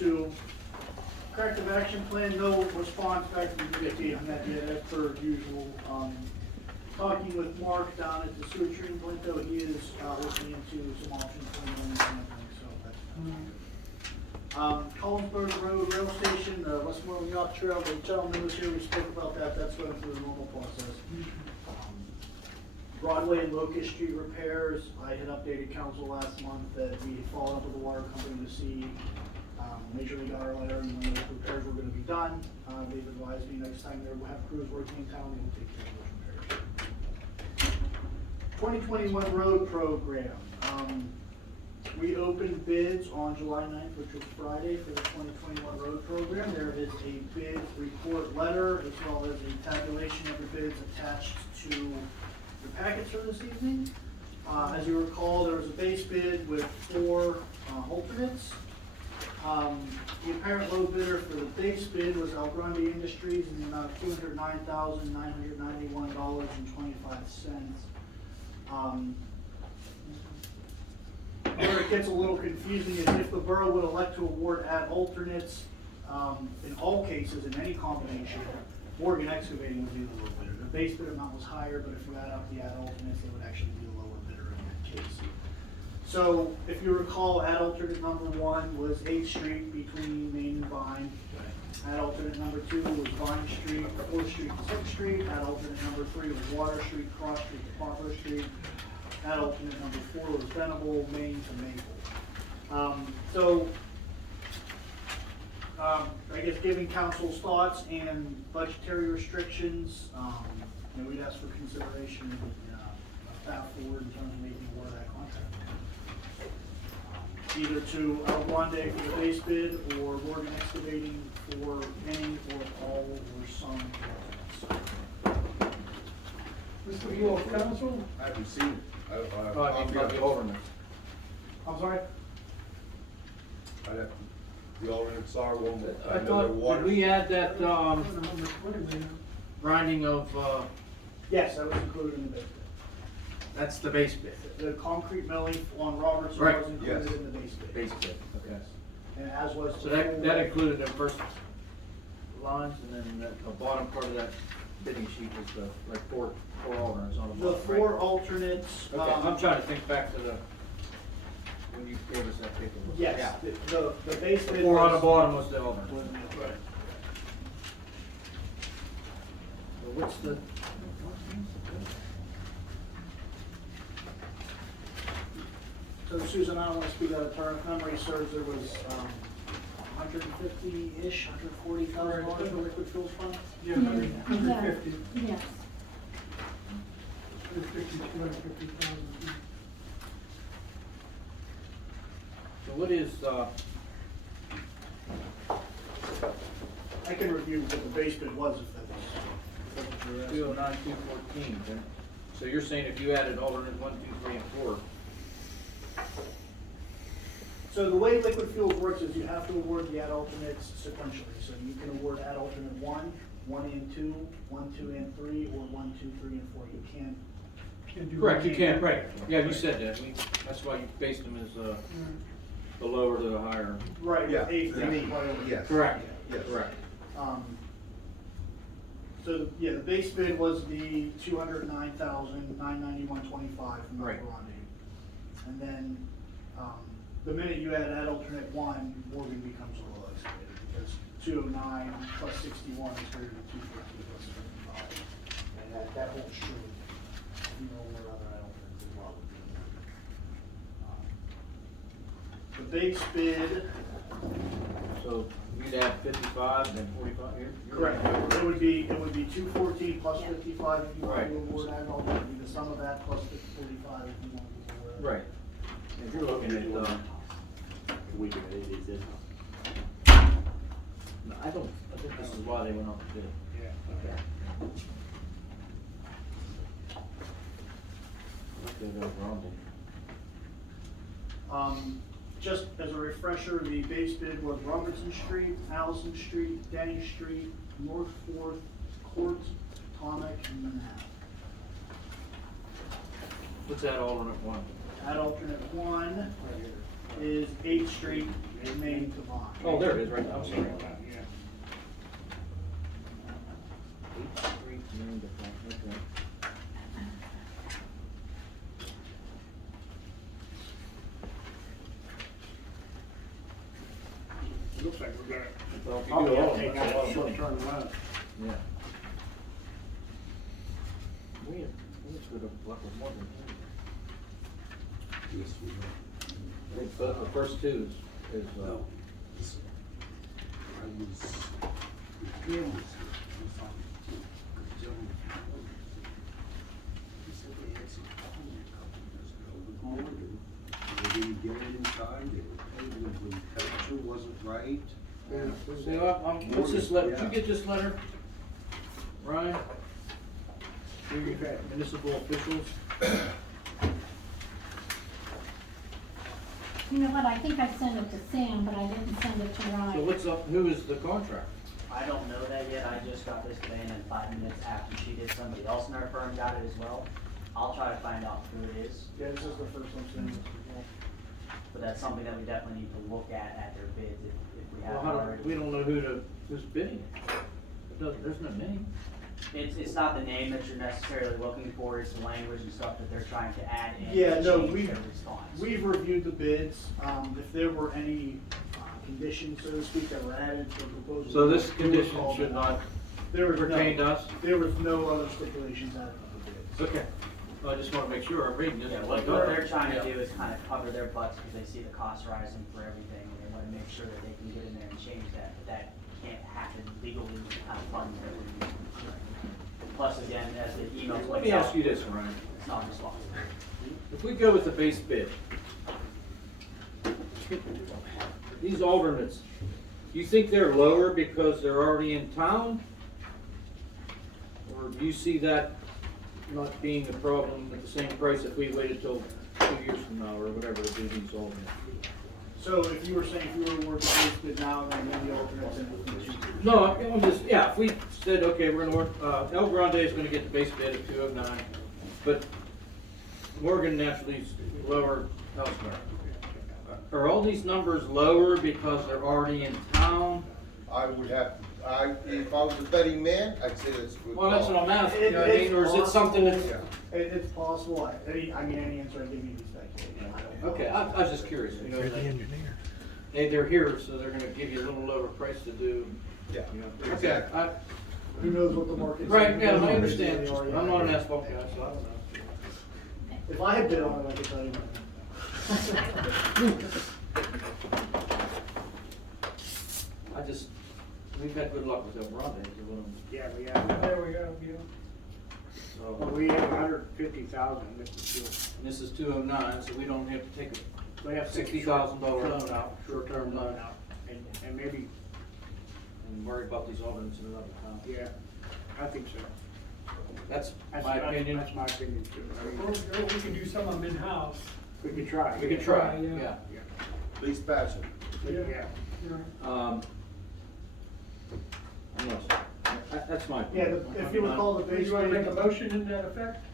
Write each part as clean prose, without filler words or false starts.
2. Corrective action plan, no response back from the DFE on that yet, as per usual. Talking with Mark down at the sewer treatment plant, though, he is looking into some options for the money sampling, so that's Collinsburg Road Rail Station, Westmoreland Yacht Trail, the gentleman was here, we spoke about that, that's going through the normal process. Broadway and Locust Street repairs, I had updated council last month that we had followed up with the water company to see, make sure we got our letter and when those repairs were gonna be done. They've advised me next time they have crews working in town, they will take care of those repairs. 2021 road program. We opened bids on July 9th, which was Friday, for the 2021 road program. There is a bid report letter as well as a tabulation of the bids attached to the packets for this evening. As you recall, there was a base bid with 4 alternates. The apparent low bidder for the base bid was El Grande Industries in the amount of $209,991.25. Where it gets a little confusing is if the borough would elect to award ad alternates, in all cases, in any combination, Morgan Excavating would be the low bidder. The base bid amount was higher, but if you add up the ad alternates, they would actually be the lower bidder in that case. So, if you recall, ad alternate number 1 was 8th Street between Main and Vine. Ad alternate number 2 was Vine Street, 4th Street to 6th Street. Ad alternate number 3 was Water Street, Cross Street to Poplar Street. Ad alternate number 4 was Venable, Main to Maple. I guess giving council's thoughts and budgetary restrictions, we'd ask for consideration of path forward in terms of making award of that contract. Either to El Grande for the base bid or Morgan Excavating for any or all or some alternates. Mr. Buell, council? I haven't seen it. The alternate. I'm sorry? I'd have, the alternates are one, I I know thought, they're water. did we add that, grinding of, Yes, that was included in the base bid. that's the base bid? The concrete milling on Robertson Right. was included Yes. in the base bid. Base bid, okay. And as was. So the that full- included the first lines, and then the bottom part of that bidding sheet was the, like, four alternates on the The bottom, 4 right? alternates. Okay, I'm trying to think back to the, when you gave us that paper. Yes, Yeah. the base The bid. 4 on the was- bottom was the alternate. was- Right. So what's the? So Susan, I don't want to speak out of turn. If memory serves, there was 150-ish, $140,000 for liquid fuels fund? Yeah, 150. Yes. 250,000. So what is, I can review what the base bid was if that's what you're asking. 209, 214, then? So you're saying if you added alternate 1, 2, 3, and 4? So the way liquid fuels works is you have to award the ad alternates sequentially. So you can award ad alternate 1, 1 and 2, 1, 2 and 3, or 1, 2, 3, and 4. You can't. Correct, you can't, right. Yeah, you said that. That's why you based them as, the lower to the higher. Right, Yeah, with eighth the and mean, priority. yes. Correct. Yes. Correct. So, yeah, the base bid was the $209,991.25 from Right. El Grande. And then, the minute you add ad alternate 1, Morgan becomes a little excavated, because 209 plus 61 is greater than 250 plus 55. And that holds true, you know, where other ad alternates as well would be. The base bid. So you'd add 55 and then 45 here? Correct. It would be 214 plus Yeah. 55 if you want Right. to award ad alternate, it would be the sum of that plus 45 if you want to award. Right. If you're looking at, We can edit these in. no, I think this is why they went off the bid. Yeah. Okay, they're Grande. Just as a refresher, the base bid was Robertson Street, Allison Street, Denny Street, North 4th, Court, Tonic, and Manhattan. What's that alternate 1? Ad alternate 1 is 8th Street Maine to Vaughn. Oh, there it is, right, I'm sorry. Yeah. 8 Street, Maine to Vaughn, okay. Looks like we're gonna, Well, if you probably do all have of to them, take that's a out lot a of money. short-term loan. Yeah. We should have left with more than Yes, we will. that. I think the first two is, No. This- I was, the PM was here, we found the gentleman. He said they had some problem a couple years ago with Morgan. They didn't get it in time, they were paid when the temperature wasn't right. see, what's this letter, did you get this letter? Ryan? You got municipal officials? You know what, I think I sent it to Sam, but I didn't send it to So Ryan. what's up, who is the contract? I don't know that yet, I just got this today, and then 5 minutes after she did, somebody else in our firm got it as well. I'll try to find out who it is, Yeah, this is the first I'm seeing this as well. but that's something that we definitely need to look at their bids if we Well, haven't how do, already. we don't know who's bidding it. It doesn't, there's no name. It's not the name that you're necessarily looking for, it's the language and stuff that they're trying to add in Yeah, to no, change their response. we've reviewed the bids, if there were any, conditions, so to speak, that were added to the proposal. So this we would condition call should them not out. There was pertain to no, us? there was no other stipulations added to the bids. Okay. I just wanna make sure I'm reading this. Yeah, like, what they're trying to yeah. do is kind of cover their butts because they see the cost rising for everything, and they wanna make sure that they can get in there and change that, but that can't happen legally with the kind of funds that we're using. Plus, again, as the email. Let me ask you this, Ryan. It's not responsible. If we go with the base bid, these alternates, do you think they're lower because they're already in town? Or do you see that not being a problem at the same price if we waited till 2 years from now or whatever to do these alternates? So if you were saying if you were to work the base bid now, then the alternates and would be cheaper. No, I'm just, yeah, if we said, okay, we're gonna work, El Grande is gonna get the base bid of 209, but Morgan naturally is lower elsewhere. Are all these numbers lower because they're already in town? I would have, if I was a betting man, I'd say that's a good Well, that's what call. I'm asking, you know what I mean, or is it something that's? It's possible, any answer I give you is speculative. I don't know. Okay, I was just curious, you know, hey, they're here, so they're gonna give you a little lower price to do, Yeah, you know. Okay, exactly. Who knows what the market's. Right, yeah, doing. I understand, They already I'm not an have. asphalt guy, so I don't know. If I had bid on it, I could tell you. I just, we've had good luck with El Grande, is what I'm, Yeah, we have, there we go, yeah. Well, so. we have 150,000 liquid fuel. And this is 209, so we don't have to take a We have to take a $60,000 loan out, short-term loan out, and maybe, and worry about these alternates in another time. yeah, I think so. That's That's my opinion. That's my opinion too. I Or mean, we can do some of them in-house. we could try. We can try, Yeah. yeah. Please pass it. Yeah. Yeah. Unless, that's my Yeah, opinion. if you recall the Do base you want to make a bid, motion in that effect?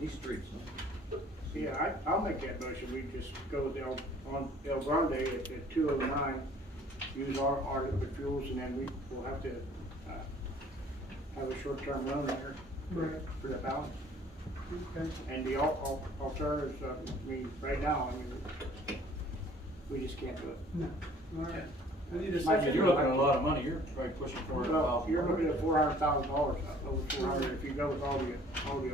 These streets, huh? Yeah, I'll make that motion, we just go with El Grande at 209, use our liquid fuels, and then we will have to, have a short-term loan there Right. for the balance. Okay. And the alternatives, I mean, right now, I mean, we just can't do it. No, all right. I need a Might be second. You're looking at a lot of money, you're probably pushing for Well, you're looking at $400,000, over 400 if you go with all the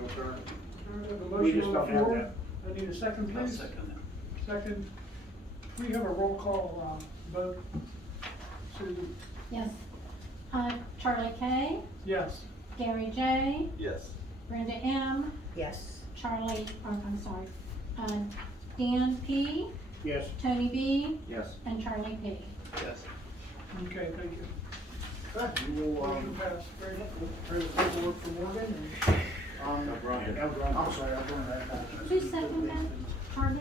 alternatives. All right, I have a We motion just on the don't have floor. that. I need a second, please. Second. We have a roll call, vote. Susan? Yes. Charlie K, Yes. Gary J, Yes. Brenda M, Yes. Charlie, I'm sorry, Dan P, Yes. Tony B, Yes. and Charlie P. Yes. Okay, thank you. good, you will, Motion passed. Very good. prepare the paperwork for Morgan and, El Grande. El Grande. I'm sorry, I'll bring that back. Who seconded that? Charlie?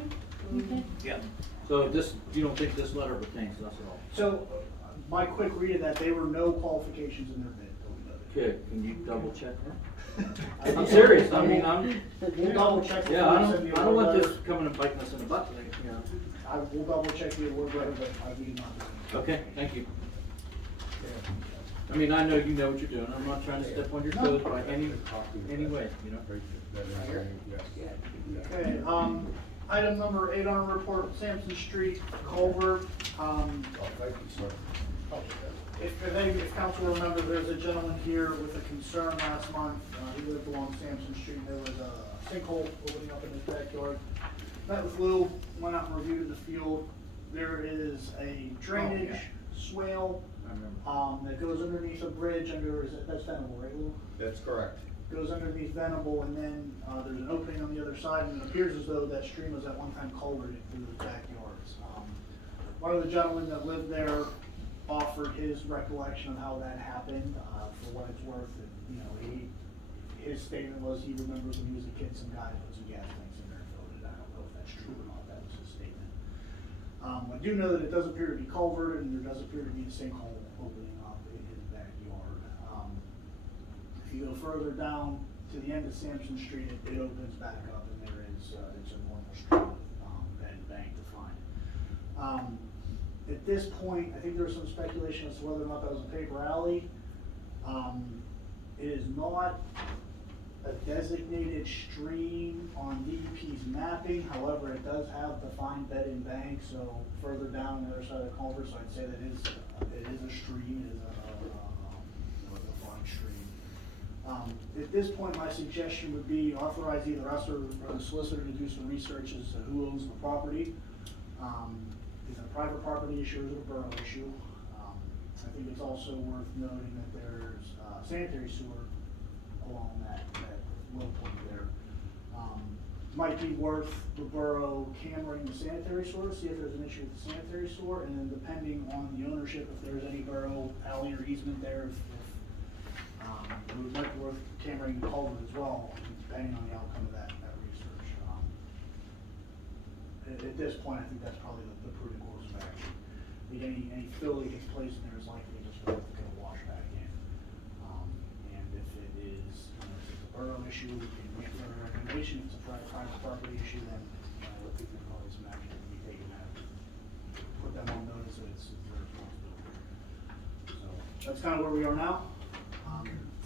You did? So this, you don't think this letter pertains to us at all? So, my quick read of that, there were no qualifications in their bid. Okay, can you double check that? I'm serious, I mean, I'm, We'll double check. yeah, I before we send don't, you I don't want our this letter. coming and biting us in the butt, you know. I will double check the award letter, but we do not. Okay, thank you. I mean, I know you know what you're doing, I'm not trying to step on your toes by any way, you know? Okay, item number 8 on our report, Sampson Street culvert. Thank you, sir. If council remember, there's a gentleman here with a concern last month. He lived along Sampson Street. There was a sinkhole opening up in his backyard. Met with Lou, went out and reviewed the field. There is a drainage swale that goes underneath a bridge that's Venable, right, Lou? That's correct. Goes underneath Venable, and then there's an opening on the other side, and it appears as though that stream was at one time culverted through those backyards. One of the gentlemen that lived there offered his recollection of how that happened, for what it's worth. And, you know, his statement was he remembers when he was a kid, some guy put some gas tanks in there and filled it. I don't know if that's true or not, that was his statement. I do know that it does appear to be culverted, and there does appear to be a sinkhole opening up in his backyard. If you go further down to the end of Sampson Street, it opens back up, and there is, it's a normal street, bed and bank to find. At this point, I think there was some speculation as to whether or not that was a paper alley. It is not a designated stream on DEP's mapping, however, it does have defined bed and bank, so further down the other side of the culvert, so I'd say that it is a stream, it is a defined stream. At this point, my suggestion would be authorize either us or the solicitor to do some research as to who owns the property. Is it a private property issue or is it a borough issue? I think it's also worth noting that there's sanitary sewer along that low point there. Might be worth the borough cammering the sanitary sewer, see if there's an issue with the sanitary sewer, and then depending on the ownership, if there's any borough alley or easement there, it might be worth cammering the culvert as well, depending on the outcome of that research. At this point, I think that's probably the prudent course of action. I think any fill that gets placed in there is likely just going to wash back in. And if it is, if it's a borough issue, we can make further recommendation. If it's a private property issue, then I think there's probably some action to be taken to put them on notice that it's their responsibility. So that's kind of where we are now.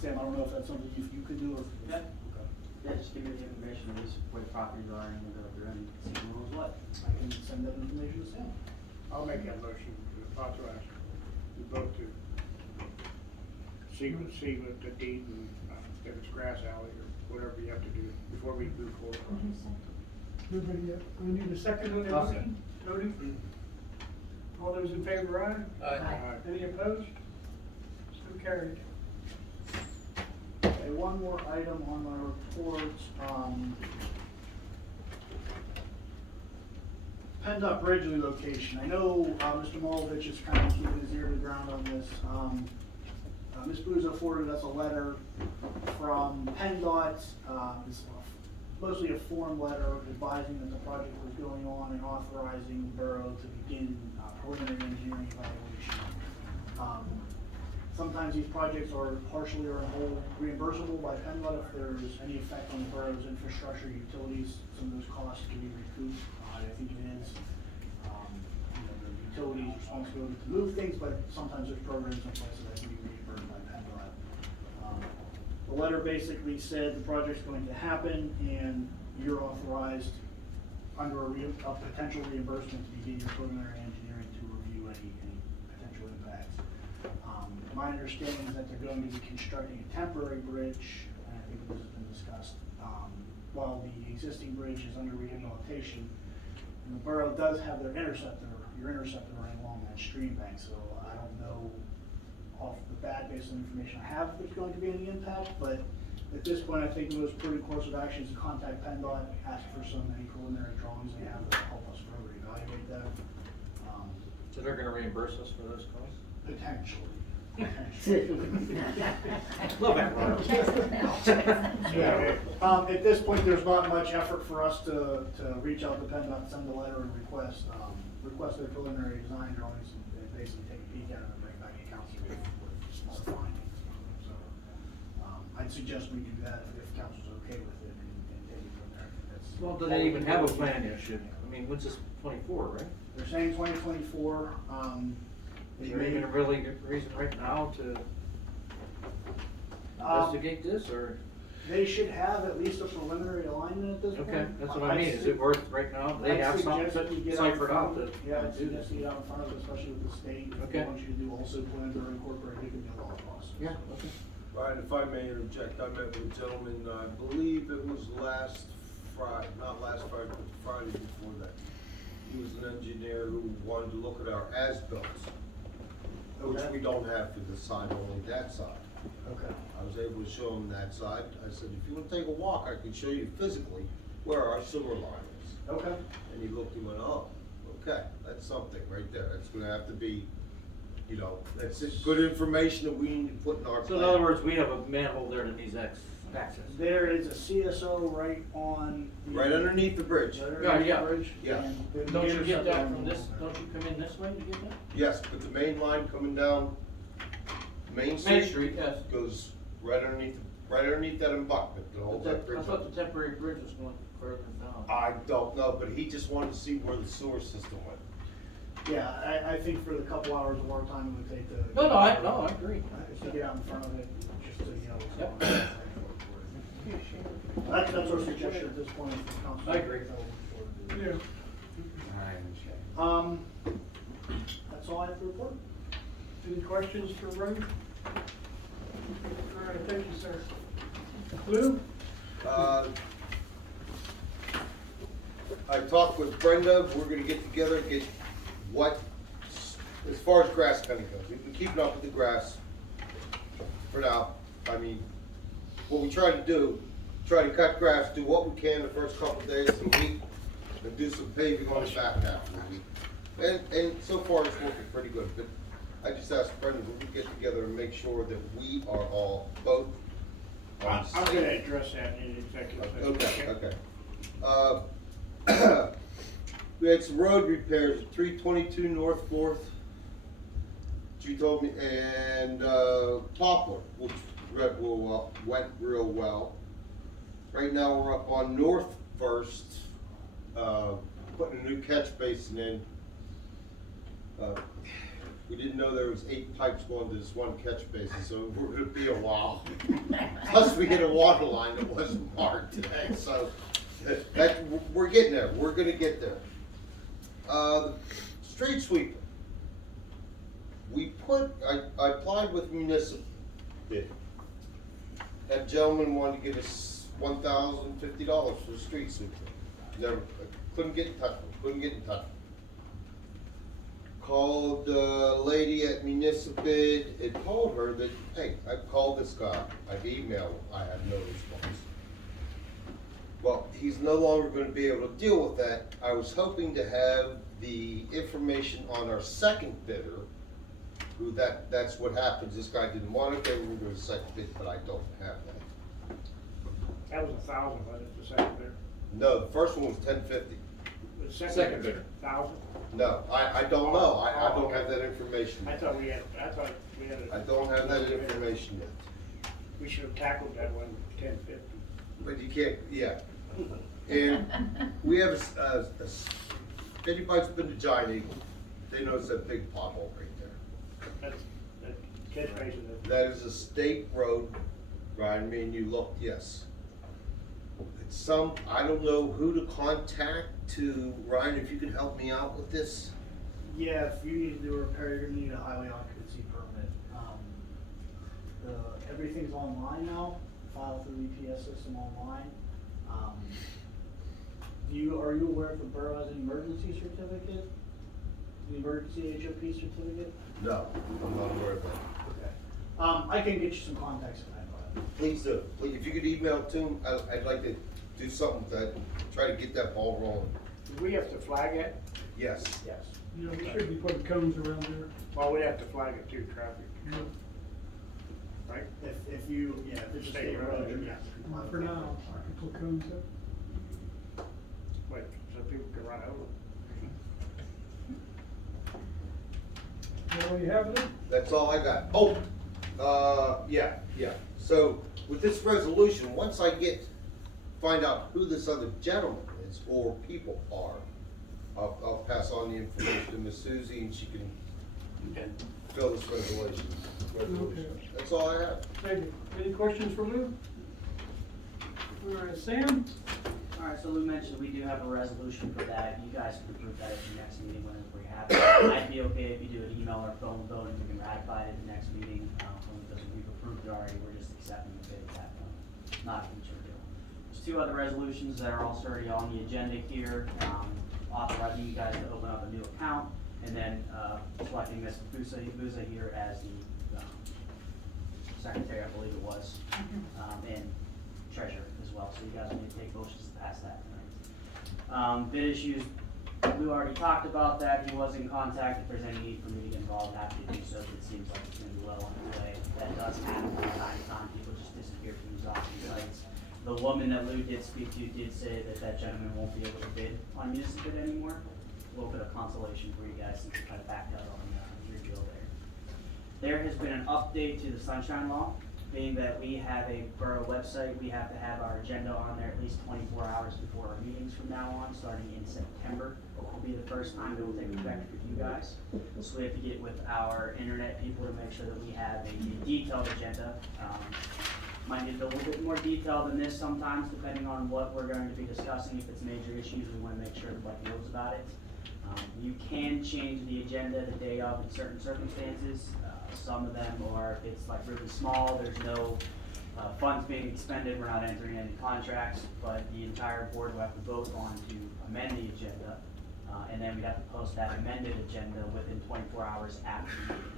Sam, I don't know if that's something you could do or. Yeah. Yeah, just give me the information, at least where the properties are and what they're in, see who knows what. I can send that information to Sam. I'll make that motion to authorize you both to see what the deed and, if it's grass alley or whatever you have to do before we move forward. Everybody, we need a second on that I'll motion? Jody? All those in favor, aye? Aye. Any opposed? So carried. Okay, one more item on my report. PennDOT Bridge relocation. I know Mr. Molovich is kind of keeping his ear to the ground on this. Ms. Buzo forwarded us a letter from PennDOT. It's mostly a form letter advising that the project was going on and authorizing the borough to begin preliminary engineering evaluation. Sometimes these projects are partially or in whole reimbursable by PennDOT if there's any effect on the borough's infrastructure, utilities. Some of those costs can be recouped. I think it is, the utilities' responsibility to move things, but sometimes there's programs in place that can be reimbursed by PennDOT. The letter basically said the project's going to happen and you're authorized under a potential reimbursement to begin your preliminary engineering to review any potential impacts. My understanding is that they're going to be constructing a temporary bridge, and I think this has been discussed, while the existing bridge is under rehabilitation. And the borough does have your interceptor running along that stream bank, so I don't know off the bat, based on the information I have, if there's going to be any impact, but at this point, I think the most prudent course of action is to contact PennDOT, ask for any preliminary drawings they have that help us further evaluate that. So they're gonna reimburse us for those costs? Potentially. Love it. Yeah. At this point, there's not much effort for us to reach out to PennDOT, send a letter and request their preliminary design drawings and basically take a peek at it and bring back a council with small findings. So, I'd suggest we do that if council's okay with it and take it from there. Well, do they even have a plan yet, should, I mean, what's this, 24, right? They're saying 2024, Is they there may, even a really good reason right now to investigate this, or? they should have at least a preliminary alignment at this point. Okay, that's what I mean, is it worth, right now, they have something ciphered out that. Yeah, I'd do this? suggest you get out in front of it, especially with the state. If Okay. they want you to do also plans or incorporate, it could be a lot of process. Yeah, okay. Ryan, if I may interject, I met with a gentleman, I believe it was last Friday, not last Friday, but the Friday before that. He was an engineer who wanted to look at our as-built, which Okay. we don't have for this side, only that side. Okay. I was able to show him that side. I said, if you want to take a walk, I can show you physically where our sewer line is. Okay. And he looked and went, oh, okay, that's something right there. That's gonna have to be, you know, that's good information that we need to put in our plan. So in other words, we have a manhole there that needs access. There is a CSO right on. the- Right underneath the bridge. Right Yeah, underneath yeah. the bridge. Yeah. and the Don't you gates get are that down from the this, wall. don't you come in this way to get that? Yes, but the main line coming down Main Main Street Street, yes. goes right underneath that embankment, that holds that I bridge thought up. the temporary bridge was going further down. I don't know, but he just wanted to see where the sewer system went. Yeah, I think for the couple hours of work time it would take to. No, I agree. Just to get out in front of it, just to, you know, Yep. what's going on. That's our suggestion at this point. if the council- I agree. Yeah. That's all I have to report. Any questions for Ray? All right, thank you, sir. Lou? I talked with Brenda, we're gonna get together, and get what, as far as grass cutting goes, we've been keeping up with the grass for now. I mean, what we try to do, try to cut grass, do what we can the first couple of days of the week, and do some paving on the back half of the week. And so far, it's working pretty good, but I just asked Brenda, would we get together and make sure that we are all both on I'm gonna address that in executive session. Okay. We had some road repairs at 322 North 4th, she told me, and Poplar, which went real well. Right now, we're up on North 1st, putting a new catch basin in. We didn't know there was 8 pipes going to this one catch basin, so we're gonna be a while. Plus, we hit a water line that wasn't marked today, so we're getting there. We're gonna get there. Street sweeping. I applied with municipal bid. That gentleman wanted to give us $1,050 for the street sweeping. Never, couldn't get in touch with him, Called the lady at municipal bid and told her that, hey, I've called this guy, I've emailed, I have no response. Well, he's no longer gonna be able to deal with that. I was hoping to have the information on our second bidder, who that's what happens, this guy didn't want it, they were gonna do a second bid, but I don't have that. That was 1,000, wasn't it, the second bidder? No, the first one was $10.50. The Second bidder. 1,000? No, I don't know, I don't have that information. I thought we had I don't have that information yet. We should have tackled that one, 1050. But you can't, yeah. And we have if anybody's been to Giant Eagle, they notice that big pothole right there. That catch basin, That is a state road, Ryan, me and you looked, yes. It's I don't know who to contact Ryan, if you can help me out with this. Yeah, if you need to do a repair, you're gonna need a highway occupancy permit. Everything's online now, filed through the EPS system online. Are you aware if the borough has an emergency certificate? The emergency HOP certificate? No, I'm not aware of that. Okay. I can get you some contacts if I have. Please do, please, if you could email it to him, I'd like to do something with that, try to get that ball rolling. do we have to flag it? Yes. Yes. You know, we should be putting cones around there. Well, we have to flag it too, traffic, right? If it's a state road, yes. For now, I can put cones up. Wait, so people can run over. Is that all you have, Lou? That's all I got. Oh, yeah. So with this resolution, once I find out who this other gentleman is or people are, I'll pass on the information to Miss Suzie and she can Okay. fill this resolution. Okay. That's all I have. Thank you. Any questions for Lou? All right, Sam? Alright, so Lou mentioned we do have a resolution for that, you guys can approve that at your next meeting whenever we have it. I'd be okay if you do an email or phone vote and we can ratify it at the next meeting, only because we've approved it already, we're just accepting the bid at that point, not a future deal. There's two other resolutions that are also already on the agenda here, authorizing you guys to open up a new account, and then, selecting Ms. Busa here as the, secretary, I believe it was, and treasurer as well, so you guys need to take motions to pass that tonight. Bid issues, Lou already talked about that, he was in contact, if there's any need for me to get involved, happy to do so, if it seems like it's gonna be well underway. That does happen from time to time, people just disappear from these auction sites. The woman that Lou did speak to did say that that gentleman won't be able to bid on municipal bid anymore. A little bit of consolation for you guys since you kind of backed out on your deal there. There has been an update to the sunshine law, being that we have a borough website, we have to have our agenda on there at least 24 hours before our meetings from now on, starting in September. Will be the first time it will take effect for you guys. So we have to get with our internet people to make sure that we have a detailed agenda. Might need a little bit more detail than this sometimes, depending on what we're going to be discussing. If it's major issues, we want to make sure everybody knows about it. You can change the agenda the day of in certain circumstances. Some of them are, if it's like really small, there's no funds being expended, we're not entering any contracts, but the entire board will have to vote on to amend the agenda. And then we have to post that amended agenda within 24 hours after the meeting.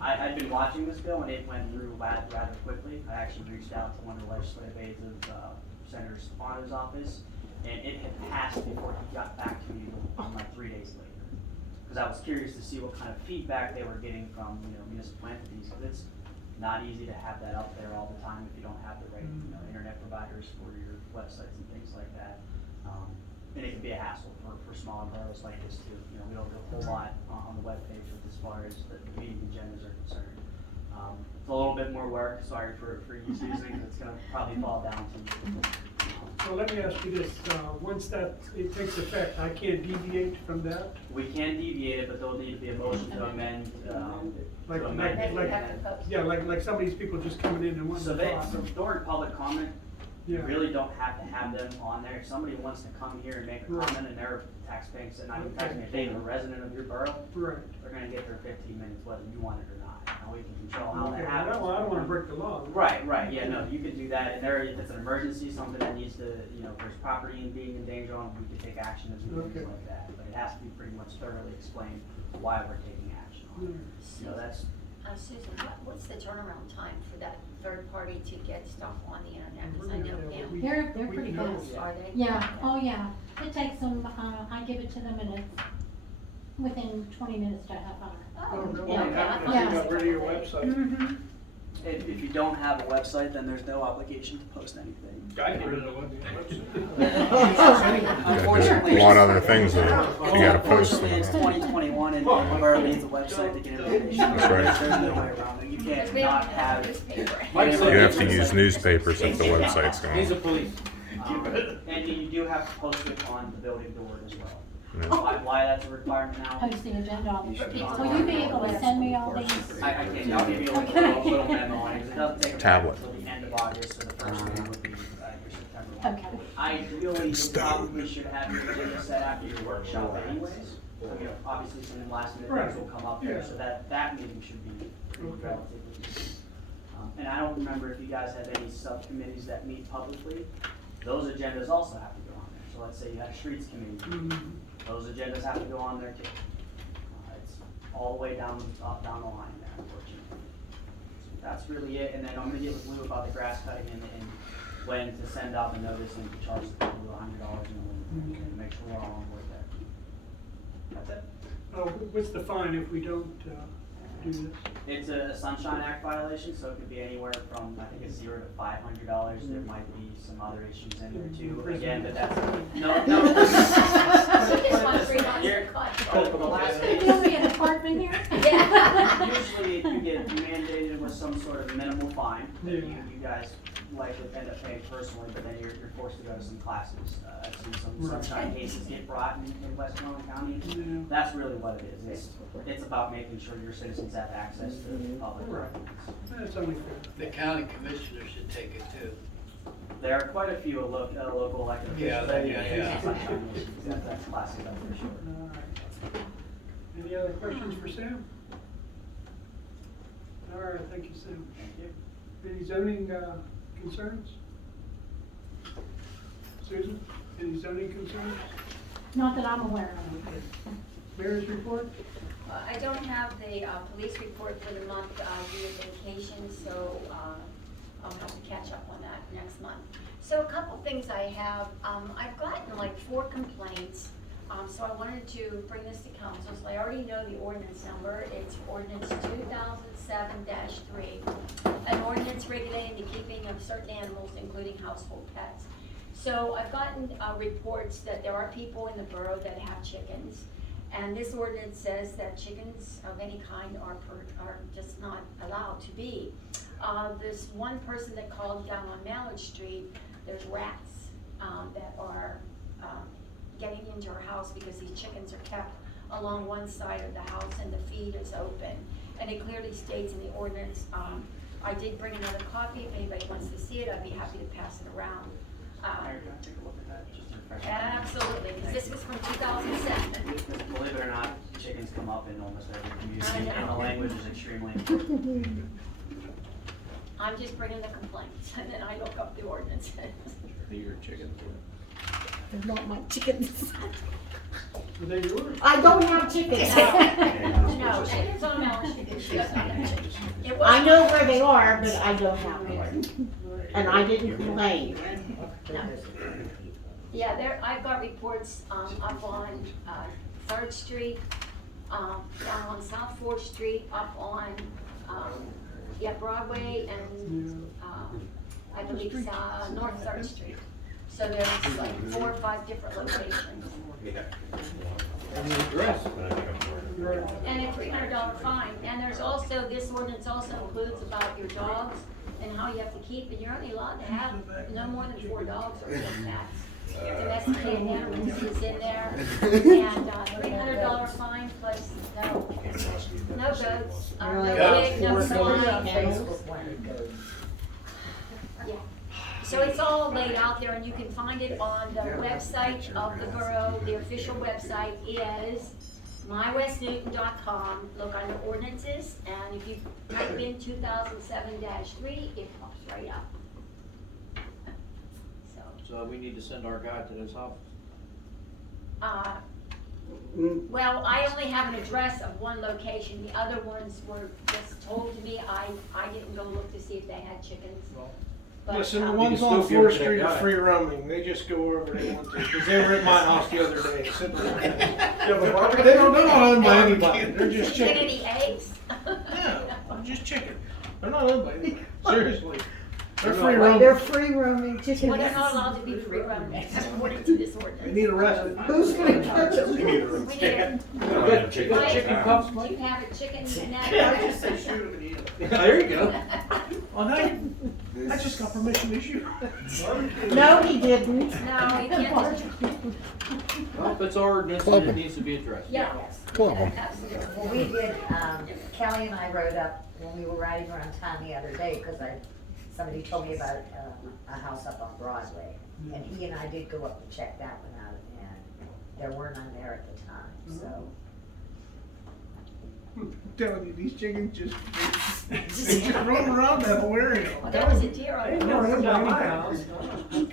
I've been watching this bill and it went through rather quickly. I actually reached out to one of the legislative aides of Senator Stefano's office, and it had passed before he got back to me like 3 days later. Because I was curious to see what kind of feedback they were getting from, municipal entities, because it's not easy to have that up there all the time if you don't have the right, internet providers for your websites and things like that. And it can be a hassle for smaller boroughs like this too. We don't do a whole lot on the webpage as far as the meeting agendas are concerned. It's a little bit more work, sorry for you using, it's gonna probably fall down to you. So let me ask you this, once it takes effect, I can't deviate from that? We can deviate it, but there'll need to be a motion to amend, Like, to amend it. like some of these people just coming in and wanting So to they, talk. during public comment, you Yeah. really don't have to have them on there. If somebody wants to come here and make a Right. comment and they're taxpaying, so not even taxpaying, if they're a resident of your borough, Right. they're gonna get their 15 minutes whether you want it or not. Now, we can control how Okay, that happens. I don't wanna break the law. Right, yeah, no, you could do that, and there, if it's an emergency, something that needs to, if there's property being in danger on, we could take action and do things Okay. like that. But it has to be pretty much thoroughly explained why we're taking action on it. That's, Susan, what's the turnaround time for that third party to get stuff on the internet? Because I know them. They're We pretty can know. fast. Are they? Yeah, oh yeah, it takes them, I give it to them and it's within 20 minutes to a half hour. Oh, really? yeah, I okay. haven't I thought got it was rid of your a couple days. website. if you don't have a website, then there's no obligation to post anything. I get rid of the Unfortunately. A lot of other things that you gotta post. Unfortunately, it's 2021 and borough needs a website to get information. That's right. There's no way around it. You Because can't we not don't have a have. newspaper. You have to use newspapers if the website's He's a going. police. And you do have to post it on the building door as well. Yeah. Why that's a requirement now? Post the agenda on You should the, not. will you be able to send me all these? I can't, I'll give you a little memo on it, because it doesn't take effect Tablet. until the end of August, so the first one would be your September one. Okay. Ideally, you probably should have your agenda set after your workshop anyways. So, obviously some last minute things will come up there, Right. so that meeting should be pretty Okay. relatively easy. And I don't remember if you guys have any subcommittees that meet publicly, those agendas also have to go on there. So let's say you had a streets committee, Mhm. those agendas have to go on there too. It's all the way down the line there, unfortunately. So that's really it, and then I'm gonna get with Lou about the grass cutting and when to send out the notice and to charge the people $100 and make sure we're all on board there. That's it. Oh, what's the fine if we don't, do this? It's a Sunshine Act violation, so it could be anywhere from, I think it's $0 to $500. There might be some other issues in there too. Again, but that's, no. She just wants 3 months You're- to cut. The last You'll be an apartment here? Yeah. Usually if you get mandated with some sort of minimal fine that Yeah. you guys likely end up paying personally, but then you're forced to go to some classes. I've seen some Right. sunshine cases get brought in Westmoreland County. Yeah. That's really what it is. It's about making sure your citizens have access to public records. That's only fair. The county commissioner should take it too. There are quite a few local elected Yeah, officials that yeah. use sunshine issues. That's classic, that's for sure. All right. Any other questions for Sam? All right, thank you, Sam. Thank you. Any zoning concerns? Susan, any zoning concerns? Not that I'm aware of. Mayor's report? I don't have the police report for the month due to vacation, so I'll have to catch up on that next month. So a couple things I have, I've gotten like 4 complaints, so I wanted to bring this to council. So I already know the ordinance number. It's ordinance 2007-3, an ordinance regulating the keeping of certain animals, including household pets. So I've gotten reports that there are people in the borough that have chickens. And this ordinance says that chickens of any kind are just not allowed to be. This one person that called down on Mallard Street, there's rats that are getting into her house because these chickens are kept along one side of the house and the feed is open. And it clearly states in the ordinance, I did bring another copy, if anybody wants to see it, I'd be happy to pass it around. Mayor, can I take a look at that, just to refresh? Absolutely, because this was from 2007. Because believe it or not, chickens come up in almost every I community, and the know. language is extremely important. I'm just bringing the complaints, and then I look up the ordinances. Your chicken. They're not my chickens. Are they yours? I don't have chickens. No, chickens on Mallard Street. She doesn't have chickens. It was- I know where they are, but I don't have one. And I didn't complain. No. Yeah, I've got reports, up on, 3rd Street, down on South 4th Street, up on, Broadway and, I believe, North 3rd Street. So there's like 4 or 5 different locations. And the address. And a $300 fine, and there's also, this ordinance also includes about your dogs and how you have to keep, and you're only allowed to have no more than 4 dogs or 4 cats. Domesticated animals is in there, and $300 fine plus no goats, no pig, no swine. Yeah. So it's all laid out there, and you can find it on the website of the borough. The official website is mywestnewton.com. Look under ordinances, and if you type in 2007-3, it pops right up. So we need to send our guy to his house. Well, I only have an address of one location. The other ones were just told to me. I didn't go look to see if they had chickens. But, Listen, the um, ones You on can still give 4th it to Street that are guy. free roaming, they just go wherever they want to, because they were at my house the other day, sitting there. They're not owned by anybody, they're just Get chickens. any eggs? Yeah, they're just chicken. They're not owned by anybody, seriously. They're They're free not- roaming. They're free roaming chickens. Well, they're not allowed to be free roaming according to this ordinance. They need arrested. Who's gonna catch them? We need a- Good chicken cups. Do you have a chicken snack? There you go. Oh, no, I just got permission to shoot. No, he didn't. No, you can't. Well, if it's our ordinance, then it needs to be addressed. Yeah, Club 'em. absolutely. Well, we did, Kelly and I rode up when we were riding around town the other day, because somebody told me about a house up on Broadway. And he and I did go up and check that one out, and there were none there at the time, so. I'm telling you, these chickens just, they just roam around that whole area. Well, there was a deer on They the never road. owned by anybody.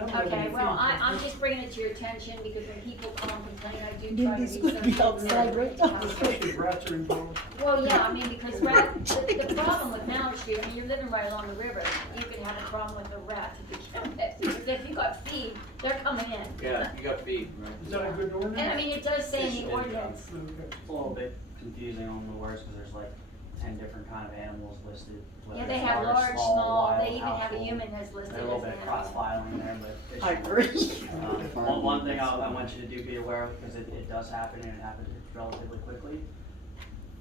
Okay, well, I'm just bringing it to your attention because when people call and complain, I do try to He's gonna be research. outside right now. Especially rats are involved. Well, yeah, I mean, because the problem with Mallard Street, I mean, you're living right along the river, you could have a problem with the rats if you can't get, because if you got feed, they're coming in. Yeah, you got feed, right? Is that a good ordinance? And I mean, it does say in the ordinance, Okay. It's a little bit confusing on the words, because there's like 10 different kind of animals listed. whether yeah, they it's have large, small, wild, they even have a household. human that's listed There's as a an little bit of animal. cross-filing there, but. it I should- agree. One thing I want you to do be aware of, because it does happen and it happens relatively quickly.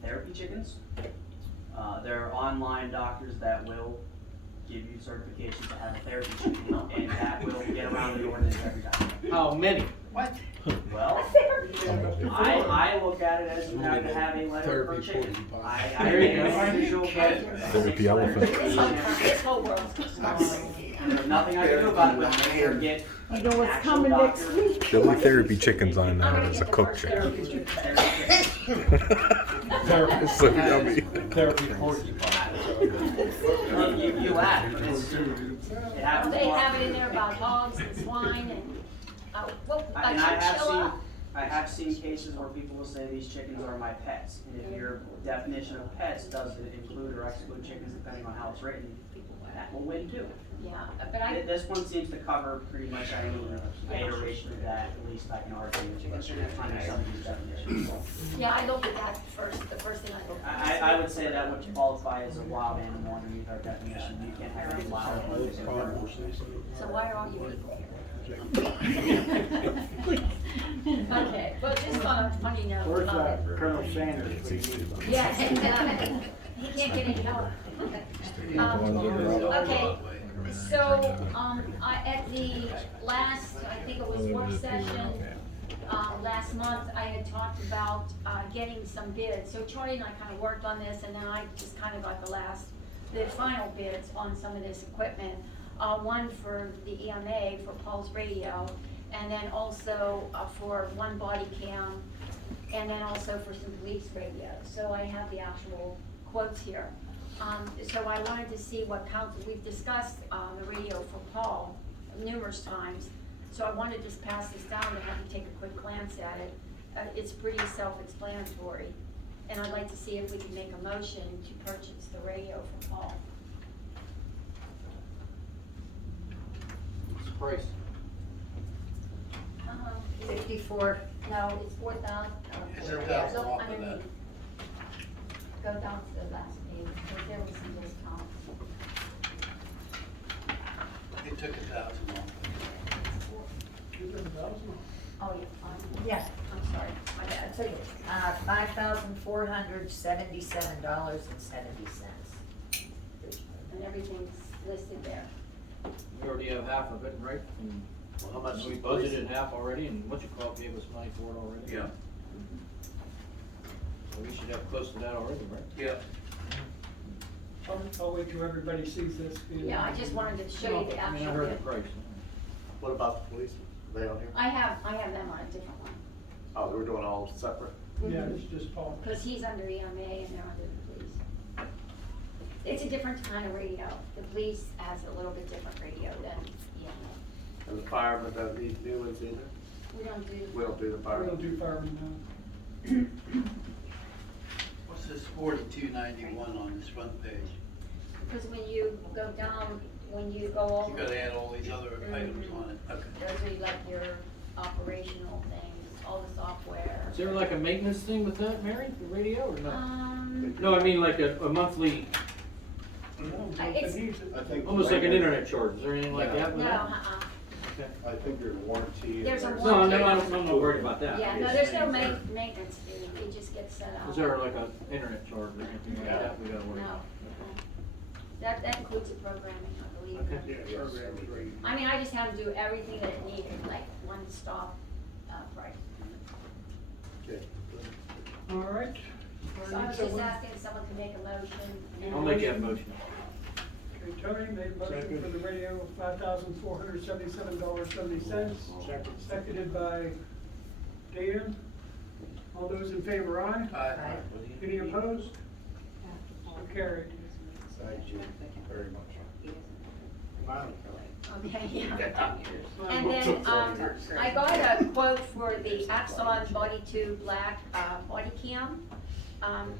Therapy chickens There are online doctors that will give you certifications to have a therapy chicken, and that will get around the ordinance every time. How many? What? Well, I look at it as you have to have a letter per chicken. I There you make go. a visual, Therapy elephant. This whole world's there's nothing I can do about it, but make sure get You know what's actual coming next doctor. week? The only therapy chicken's on there is a cooked chicken. It's so yummy. You laugh, it happens They a lot. have it in there about hogs and swine and, well, a And I chinchilla. have seen cases where people will say these chickens are my pets, and if your definition of pets doesn't include or exclude chickens depending on how it's written, that will win too. Yeah, but I, This one seems to cover pretty much any iteration of that, at least I can argue, under some of these definitions. yeah, I looked at that first, the first thing I looked at. I would say that would qualify as a wild animal underneath our definition, you can't have any wild animals. So why are all you people here? Okay, well, just on a funny note. Where's Colonel Sanders? Yes, he can't get any help. Okay, so, at the last, I think it was work session, last month, I had talked about, getting some bids. So Charlie and I kind of worked on this, and then I just kind of got the final bids on some of this equipment. One for the EMA for Paul's radio, and then also for one body cam, and then also for some police radio. So I have the actual quotes here. So I wanted to see what council, we've discussed the radio for Paul numerous times. So I wanted to just pass this down to have you take a quick glance at it. It's pretty self-explanatory. And I'd like to see if we can make a motion to purchase the radio for Paul. What's the price? 54. No, it's 4,000. Is there $1,000 Look off of underneath. Go down to the last page, because there was some discounts. It took 1,000 off. Oh, yeah, Yeah, I'm sorry, my bad. so, $5,477.70. And everything's listed there. We already have half of it, right? And Well, how much we budgeted half already, and what you call gave us money for it already. Yeah. So we should have close to that already, right? Yeah. I'll wait till everybody sees this. Yeah, I just wanted to show you the I mean, I actual heard the bid. price. What about the police? Are they on here? I have them on a different one, Oh, they were doing all separate? Yeah, it's just Paul. because he's under EMA and they're under the police. It's a different kind of radio. The police has a little bit different radio than EMA. And the firemen don't need new ones either? We don't do. We don't do the We firemen? don't do firemen What's this 4291 on this front page? Because when you go down, when you go over. You gotta add all these other items on it. Okay. Those are like your operational things, all the software. Is there like a maintenance thing with that, Mary, the radio, or not? Um, No, I mean like a monthly, now. It's- I think. almost like an internet charge. Is there anything like that with no, that? I think there's warranty. There's a No, warranty. I'm not worried about that. Yeah, no, there's no maintenance fee, it just gets set up. Is there like a internet charge or anything like that we gotta worry No. about? That includes the programming, I believe. Okay. Yeah, programs ready. I mean, I just had to do everything that it needed, like one stop, price. Okay. All right. So I was just asking if someone could make a motion. I'll make that motion. Okay, Tony made a motion for the radio of $5,477.70. Second. Seconded by Dan. All those in favor, aye? Aye. Any opposed? So carried. Thank you very much. Okay, yeah. And then, I got a quote for the Axon Body 2 Black, body cam.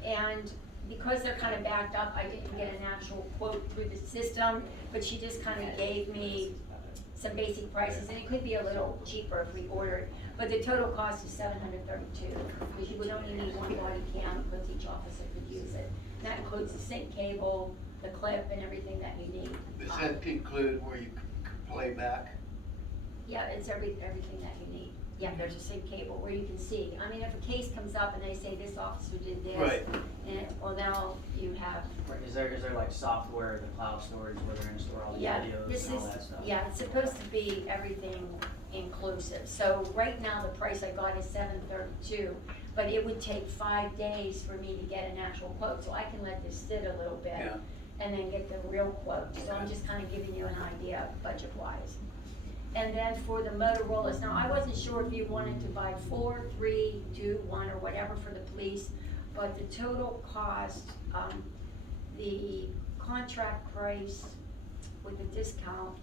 And because they're kind of backed up, I didn't get an actual quote through the system, but she just kind of gave me some basic prices, and it could be a little cheaper if we ordered. But the total cost is $732, because you would only need one body cam, because each officer could use it. And that includes the sync cable, the clip, and everything that you need. Does that include where you can play back? Yeah, it's everything that you need. Yeah, there's a sync cable where you can see. I mean, if a case comes up and they say this officer did this. Right. And, well, now you have Is there like software, the cloud storage where they're gonna store all these Yeah, videos this and all is, that stuff? yeah, it's supposed to be everything inclusive. So right now, the price I got is $732, but it would take 5 days for me to get an actual quote, so I can let this sit a little bit Yeah. and then get the real quote. So I'm just kinda giving you an idea budget-wise. And then for the Motorola's, now I wasn't sure if you wanted to buy 4, 3, 2, 1, or whatever for the police, but the total cost, the contract price with the discount,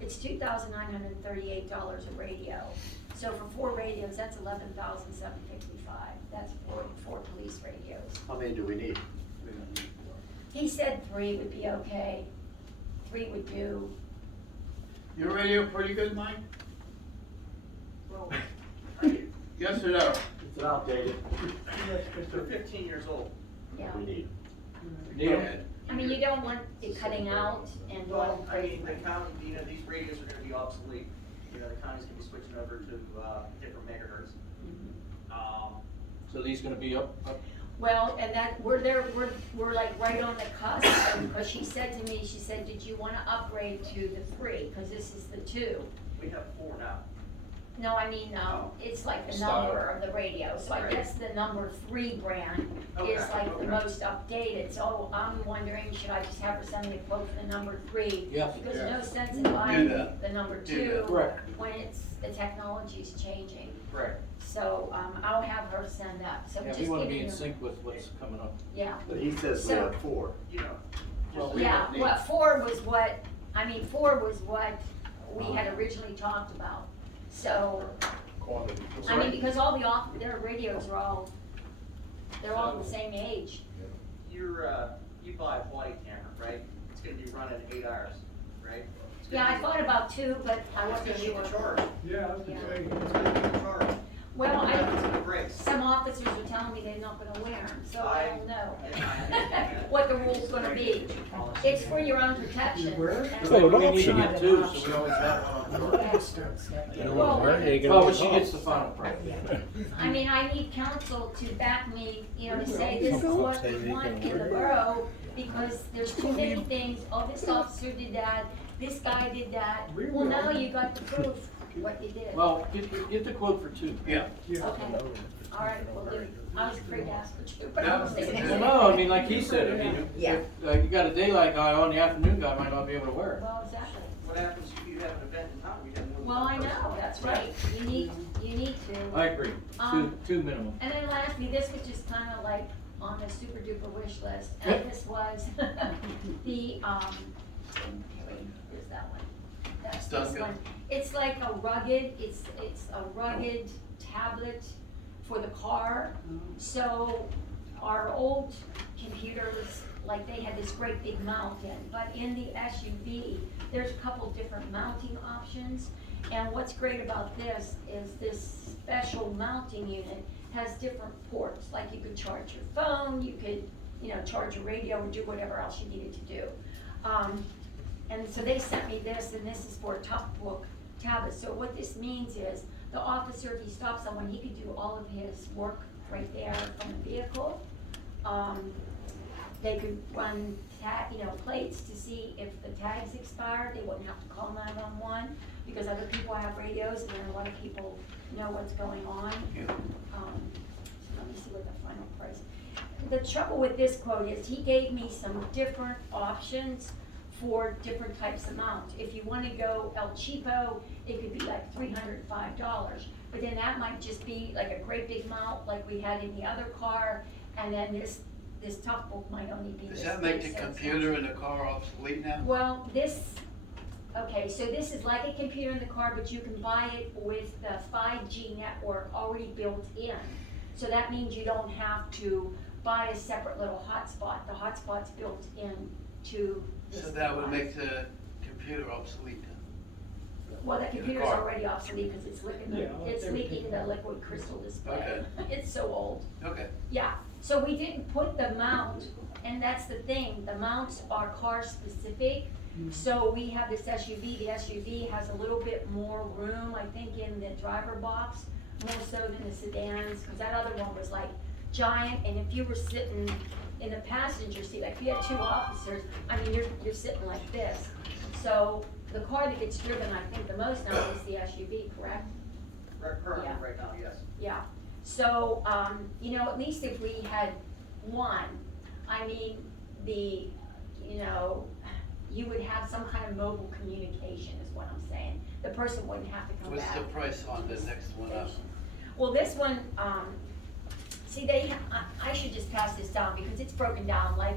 it's $2,938 a radio. So for 4 radios, that's $11,755. That's for 4 police radios. How many do we need? He said 3 would be okay. 3 would do. Your radio pretty good, Mike? Yes or no? It's outdated. They're 15 years old. Yeah. We need. Neil? I mean, you don't want it cutting out and Well, going I crazy. mean, the county, these radios are gonna be obsolete. The county's gonna be switching over to, different megahertz. So these gonna be up? Well, and that, we're we're like right on the cusp, because she said to me, she said, did you wanna upgrade to the 3, cause this is the 2. We have 4 now. No, I mean, it's like the Style. number of the radio, so I Right. guess the number 3 brand is Okay, like the okay. most updated, so I'm wondering, should I just have her send me a quote for the number 3? Yeah. Because Yeah. no sense in buying that. the number Do 2 that. Correct. when the technology's changing. Correct. So, I'll have her send that, so Yeah, just we wanna give be me in the- sync with what's coming up. Yeah. But he says we So- have 4. You know, Well, just- Yeah, well, 4 was what we had originally talked about, so. Quantity. I mean, because all their radios are all, they're all the same age. you buy a body camera, right? It's gonna be running 8 hours, right? It's gonna Yeah, I be- thought about 2, but I It's wasn't gonna need the sure. charge. Yeah, I was gonna Yeah. say, It's gonna need the charge. Well, It's gonna break. some officers are telling me they're not gonna wear them, so I don't know Yeah. what the rule's gonna be. It's for your own protection. It's not an We need to option. get 2, so we always have one on board. Well, Oh, but she gets the final price. I mean, I need counsel to back me, to say this is what we want in the borough, because there's too many things, oh, this officer did that, this guy did that. Well, now you got the proof what you did. Well, get the quote for 2. Yeah. Okay, all right, well, do. I was afraid to ask for 2, but I was thinking. Well, no, I mean, like he said, I mean, Yeah. if you got a daylight guy on, the afternoon guy might not be able to wear it. Well, exactly. What happens if you have an event in town, you have more than Well, I one person? know, that's right, you need to. I agree, two minimum. And then lastly, this was just kind of like on the super duper wish list, Yep. and this was the, here's that one. That's this Duncan. one. It's like a rugged, it's a rugged tablet for the car. So our old computers, like they had this great big mount in, but in the SUV, there's a couple different mounting options. And what's great about this is this special mounting unit has different ports, like you could charge your phone, you could, charge your radio or do whatever else you needed to do. And so they sent me this, and this is for a Toughbook tablet. So what this means is, the officer, if he stops someone, he could do all of his work right there from the vehicle. They could run plates to see if the tag's expired. They wouldn't have to call 911, because other people have radios, and then a lot of people know what's going on. So let me see what the final price. The trouble with this quote is, he gave me some different options for different types of mounts. If you wanna go El Cheapo, it could be like $305, but then that might just be like a great big mount like we had in the other car, and then this Toughbook might only be Does this that make the big, so it's computer in the car obsolete now? well, okay, so this is like a computer in the car, but you can buy it with the 5G network already built in. So that means you don't have to buy a separate little hotspot. The hotspot's built in to this So that would device. make the computer obsolete then? Well, the in the computer's car. already obsolete because it's leaking the liquid crystal display. Okay. It's so old. Okay. Yeah, so we didn't put the mount, and that's the thing, the mounts are car specific. So we have this SUV, the SUV has a little bit more room, I think, in the driver box, more so than the sedans, because that other one was like giant, and if you were sitting in the passenger seat, like if you have two officers, I mean, you're sitting like this. So the car that gets driven, I think the most now is the SUV, correct? Currently, Yeah. right now, yes. Yeah, so, you know, at least if we had one, I mean, you know, you would have some kind of mobile communication is what I'm saying. The person wouldn't have to come back. What's the price on the next one up? Well, this one, see, I should just pass this down because it's broken down, like,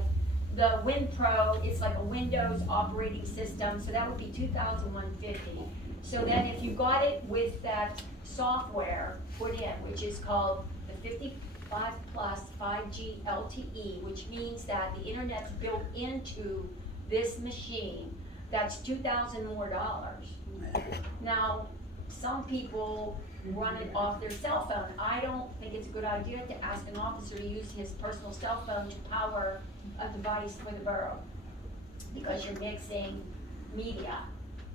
the Win Pro, it's like a Windows operating system, so that would be $2,150. So then if you got it with that software put in, which is called the 55 plus 5G LTE, which means that the internet's built into this machine, that's $2,000 more. Now, some people run it off their cell phone. I don't think it's a good idea to ask an officer to use his personal cell phone to power a device for the borough, because you're mixing media,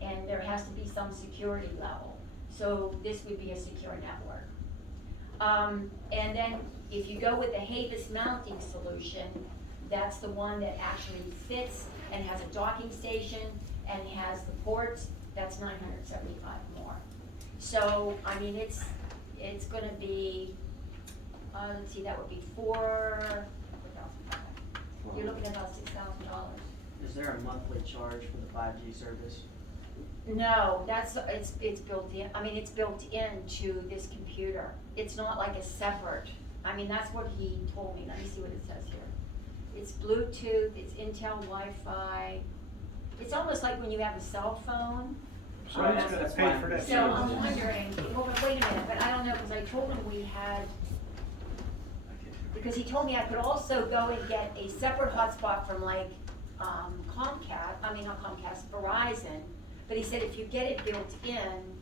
and there has to be some security level. So this would be a secure network. And then if you go with the Havis mounting solution, that's the one that actually fits and has a docking station and has the ports, that's $975 more. So, I mean, it's gonna be, let's see, that would be you're looking at about $6,000. Is there a monthly charge for the 5G service? No, it's built in, I mean, it's built into this computer. It's not like a separate, I mean, that's what he told me. Let me see what it says here. It's Bluetooth, it's Intel Wi-Fi. It's almost like when you have a cell phone. So he's gonna pay for that. So I'm wondering, well, wait a minute, but I don't know, because I told him we had, because he told me I could also go and get a separate hotspot from like Verizon, but he said if you get it built in,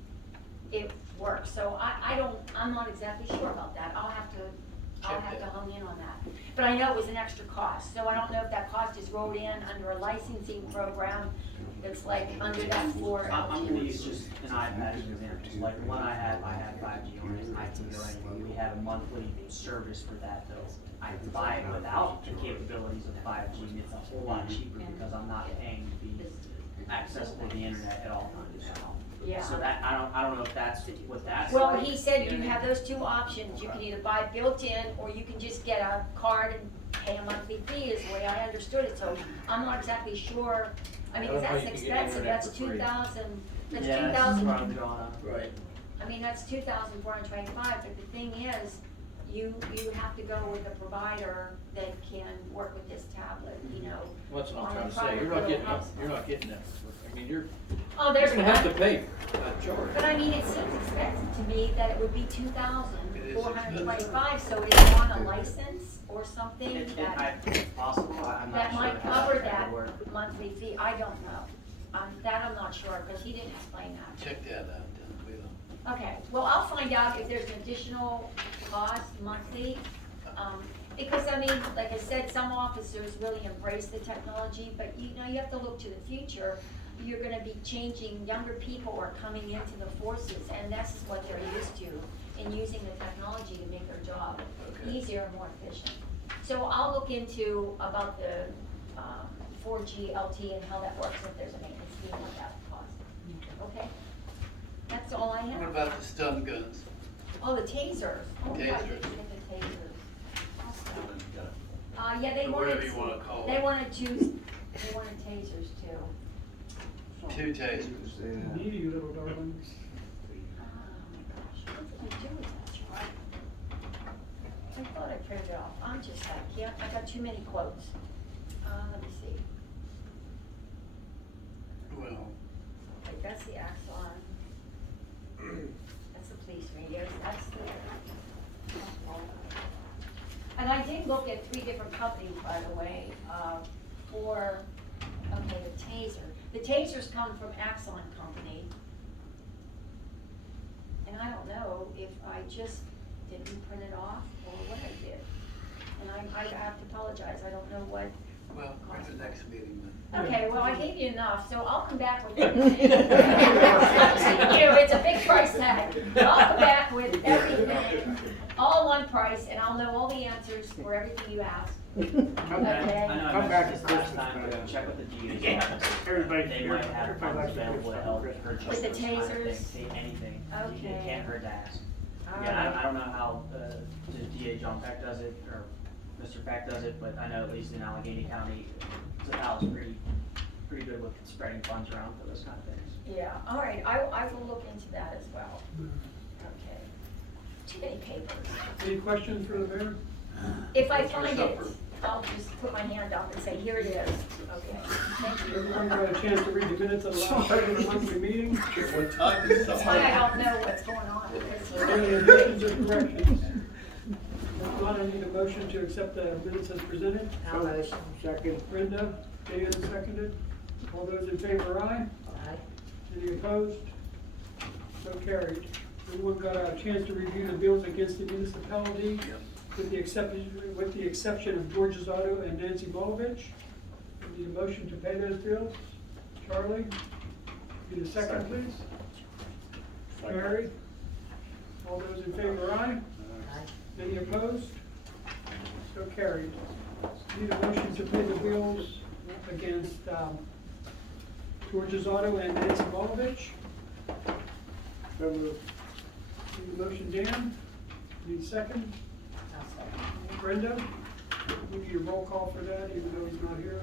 it works. So I'm not exactly sure about that. I'll have to hone in on that. But I know it was an extra cost, so I don't know if that cost is rolled in under a licensing program that's like under that for I'm gonna use just an iPad as an example. Like the one I have 5G on it, I can go anywhere. We have a monthly service for that though. I can buy it without the capabilities of 5G, and it's a whole lot cheaper because I'm not paying to be accessible to the internet at all times. Yeah. So that, I don't know if that's what that's Well, like. he said you have those two options. You can either buy built-in, or you can just get a card and pay a monthly fee, is the way I understood it. So I'm not exactly sure. I mean, 'cause I don't know that's how you can get expensive. internet That's for free. 2,000. That's Yeah, that's 2,000. what I'm drawing on. Right. I mean, that's 2,425. But the thing is, you have to go with a provider that can work with this tablet. You know. Well, that's what on I'm a trying to say, private you're not little getting, house. you're not getting that, I mean, you're Oh, there's gonna have to one. pay for that charge. But I mean, it seems expensive to me that it would be It is 2,425, so is it on a license or something It's that possible, I'm not sure. might how cover that that would work. monthly fee? I don't know. That I'm not sure, because he didn't explain that. Check that out then, we don't. Okay, well, I'll find out if there's an additional cost monthly. Because I mean, like I said, some officers really embrace the technology, but you know, you have to look to the future. You're gonna be changing, younger people are coming into the forces, and that's what they're used to, in using the technology to make their job easier and more efficient. So I'll look into about the 4G LT and how that works, if there's a maintenance fee and what that costs. Okay? That's all I have. What about the stun guns? Oh, the tasers. Oh, yeah, I did Tasers. get the tasers. Yeah, they Or wanted, whatever you wanna call they it. wanted tasers too. Two tasers. Needy little darlings. Oh my gosh, what did I do with that chart? I thought I printed it off. I'm just like, yeah, I got too many quotes. Let me see. Well, Wait, that's the Axon. That's the police radios, that's the. And I did look at 3 different companies, by the way, for, okay, the taser. The tasers come from Axon Company. And I don't know if I just didn't print it off or what I did. And I have to apologize, I don't know what. well, for the next meeting then. Okay, well, I gave you enough, so I'll come back with everything. You know, it's a big price tag. I'll come back with everything, all one price, and I'll know all the answers for everything you asked, Come back, Okay. I know I come back mentioned at this last Christmas time, time. check with the DA's office. Everybody- They might have everybody funds likes to available to do help stuff. purchase With the those kind of tasers? things, see anything. Okay. It can't hurt to ask. All Again, right. I don't know how, the DA John Peck does it, or Mr. Peck does it, but I know at least in Allegheny County, Zaval's pretty good with spreading funds around for those kind of things. Yeah, all right, I will look into that as well. Okay. Too many papers. Any questions for the mayor? If I find it, I'll just put my hand up and say, here it is. Okay, thank you. Everyone got a chance to read the minutes of the last regular monthly meeting? What time is That's why I don't know what's going on. Are there any additions or corrections? If not, I need a motion to accept the minutes as presented. I'll motion. Second. Brenda, Dan seconded. All those in favor, aye? Aye. Any opposed? So carried. Everyone got a chance to review the bills against the municipality with the exception of George's Auto and Nancy Bolovich. I need a motion to pay those bills. Charlie, need a second, please? Mary? All those in favor, aye? Aye. Any opposed? So carried. Need a motion to pay the bills against George's Auto and Nancy Bolovich. So moved. Need a motion, Dan? Need a second? I'll second. Brenda? We need a roll call for that, even though he's not here.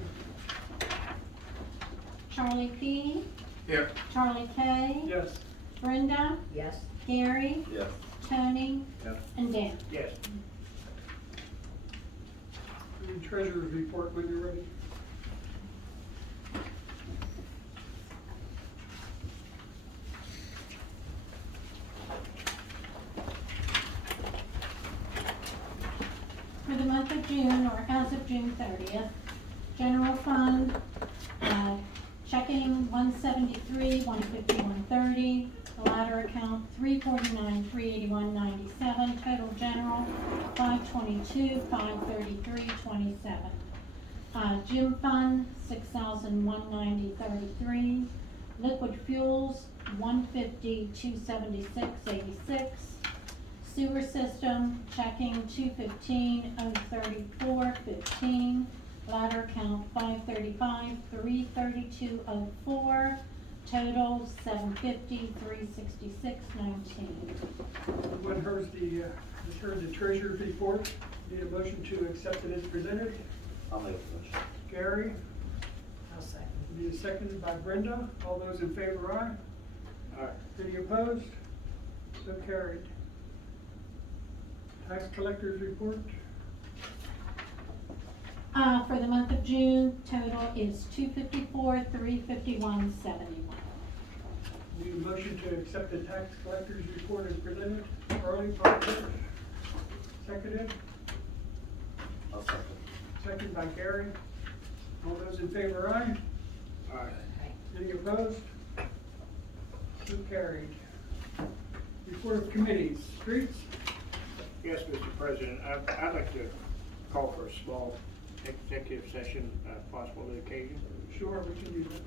Charlie P. Here. Charlie K. Yes. Brenda, Yes. Gary, Yes. Tony, Yes. and Dan. Yes. And treasurer's report when you're ready. For the month of June, or as of June 30th, general fund, checking 173, 150, 130, the latter account 349, 381, 97, total general 522, 533, 27. Gym fund 6,190, 33. Liquid fuels 150, 276, 86. Sewer system, checking 215, 034, 15. Ladder count 535, 332, 04. Total 750, 366, 19. Everyone heard the treasurer's report. Need a motion to accept it as presented. I'll make the motion. Gary? I'll second. Need a second by Brenda. All those in favor, aye? Aye. Any opposed? So carried. Tax collector's report. For the month of June, total is 254, 351, 71. Need a motion to accept the tax collector's report as presented. Charlie, Parker? Seconded. I'll second. Second by Gary. All those in favor, aye? Aye. Any opposed? So carried. Report of committees. Streets? Yes, Mr. President, I'd like to call for a small executive session, possible occasion. Sure, we can do that.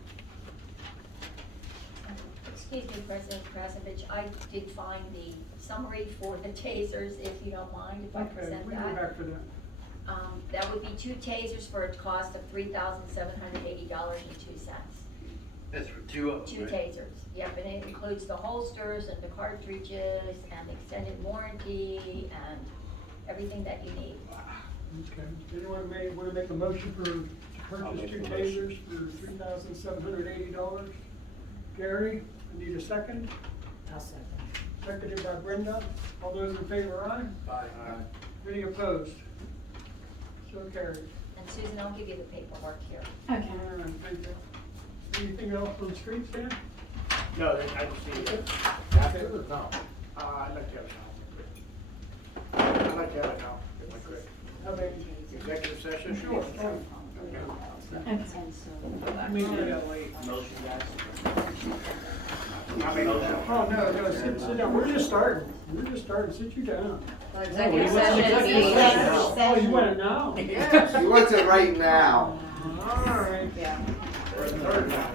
Excuse me, President Krasovich, I did find the summary for the tasers, if you don't mind, if I Okay, present we can go that. back for that. That would be 2 tasers for a cost of $3,780.02. That's for 2 of them, 2 right? tasers, yep, and it includes the holsters and the cartridges and extended warranty and everything that you need. Okay. Anyone want to make a motion to purchase 2 tasers for $3,780? Gary, I need a second. I'll second. Seconded by Brenda. All those in favor, aye? Aye. Any opposed? So carried. And Susan, I'll give you the paperwork here. Okay. All right, thank you. Anything else on streets, Dan? No, I just need it. After or no? I'd like to have it now. I'd like to have it now, if I could. How about Executive session? Sure. Okay. Okay. Motion, guys? I make a motion. Oh, no, sit down. We're just starting. Sit you down. Executive Oh, you want it now? Yes, he wants it right now. All right. Yeah. For a third time.